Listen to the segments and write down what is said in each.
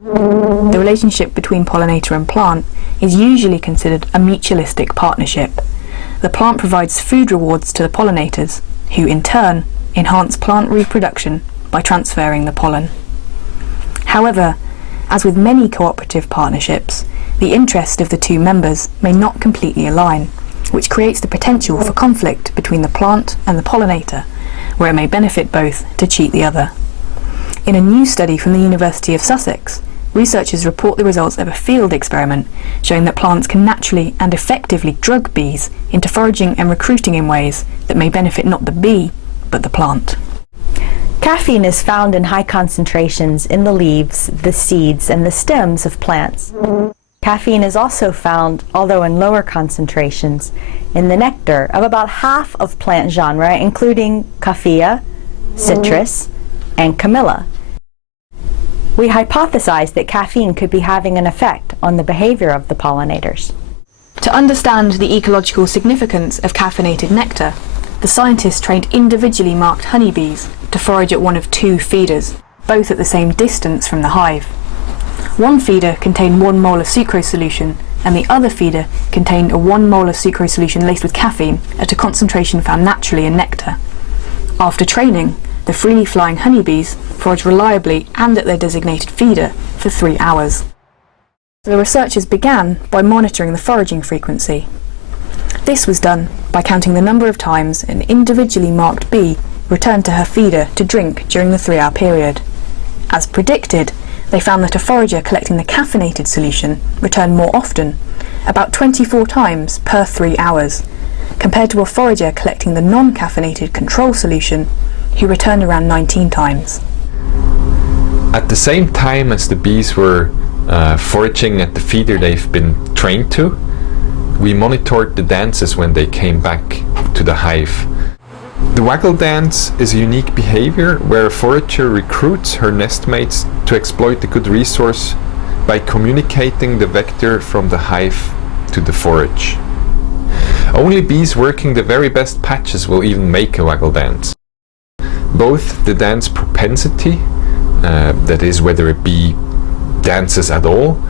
The relationship between pollinator and plant is usually considered a mutualistic partnership. The plant provides food rewards to the pollinators, who in turn enhance plant reproduction by transferring the pollen. However, as with many cooperative partnerships, the interest of the two members may not completely align, which creates the potential for conflict between the plant and the pollinator, where it may benefit both to cheat the other. In a new study from the University of Sussex, researchers report the results of a field experiment showing that plants can naturally and effectively drug bees into foraging and recruiting in ways that may benefit not the bee, but the plant. Caffeine is found in high concentrations in the leaves, the seeds, and the stems of plants. Caffeine is also found, although in lower concentrations, in the nectar of about half of plant genera, including Coffeia, citrus, and Camellia. We hypothesized that caffeine could be having an effect on the behavior of the pollinators. To understand the ecological significance of caffeinated nectar, the scientists trained individually marked honeybees to forage at one of two feeders, both at the same distance from the hive. One feeder contained 1 mole of sucrose solution, and the other feeder contained a 1 mole of sucrose solution laced with caffeine at a concentration found naturally in nectar. After training, the freely flying honeybees foraged reliably and at their designated feeder for 3 hours. The researchers began by monitoring the foraging frequency. This was done by counting the number of times an individually marked bee returned to her feeder to drink during the 3-hour period. As predicted, they found that a forager collecting the caffeinated solution returned more often, about 24 times per 3 hours, compared to a forager collecting the non-caffeinated control solution, who returned around 19 times. At the same time as the bees were foraging at the feeder they've been trained to, we monitored the dances when they came back to the hive. The Waggle Dance is a unique behavior where a forager recruits her nestmates to exploit the good resource by communicating the vector from the hive to the forage. Only bees working the very best patches will even make a Waggle Dance. Both the dance propensity, that is whether a bee dances at all,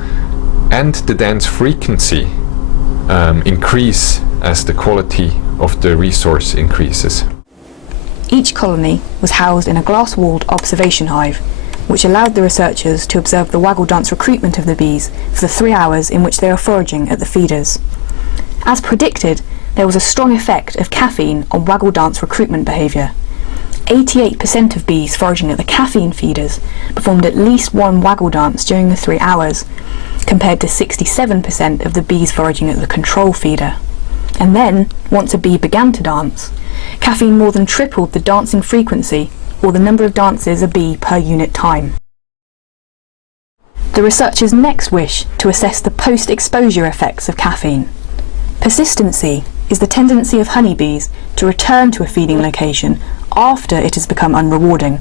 and the dance frequency increase as the quality of the resource increases. Each colony was housed in a glass-walled observation hive, which allowed the researchers to observe the Waggle Dance recruitment of the bees for the 3 hours in which they were foraging at the feeders. As predicted, there was a strong effect of caffeine on Waggle Dance recruitment behaviour. 88% of bees foraging at the caffeine feeders performed at least one Waggle Dance during the 3 hours, compared to 67% of the bees foraging at the control feeder. And then, once a bee began to dance, caffeine more than tripled the dancing frequency, or the number of dances a bee per unit time. The researchers next wish to assess the post-exposure effects of caffeine. Persistency is the tendency of honeybees to return to a feeding location after it has become unrewarding.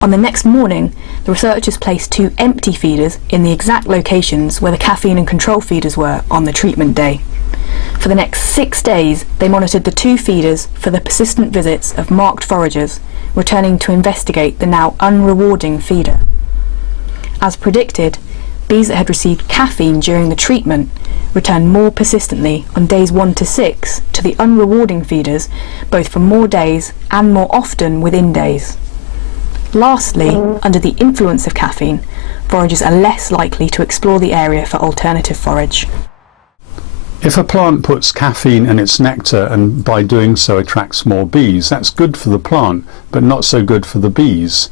On the next morning, the researchers placed 2 empty feeders in the exact locations where the caffeine and control feeders were on the treatment day. For the next 6 days, they monitored the 2 feeders for the persistent visits of marked foragers, returning to investigate the now unrewarding feeder. As predicted, bees that had received caffeine during the treatment returned more persistently on days 1 to 6 to the unrewarding feeders, both for more days and more often within days. Lastly, under the influence of caffeine, foragers are less likely to explore the area for alternative forage. If a plant puts caffeine in its nectar and by doing so attracts more bees, that's good for the plant, but not so good for the bees.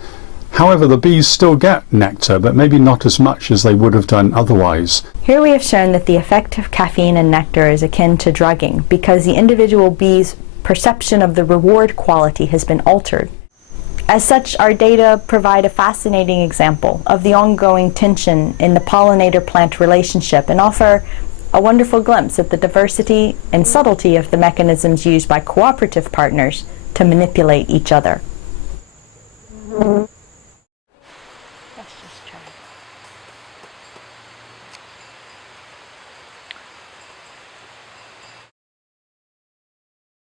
However, the bees still get nectar, but maybe not as much as they would have done otherwise. Here we have shown that the effect of caffeine and nectar is akin to drugging, because the individual bee's perception of the reward quality has been altered. As such, our data provide a fascinating example of the ongoing tension in the pollinator-plant relationship and offer a wonderful glimpse at the diversity and subtlety of the mechanisms used by cooperative partners to manipulate each other.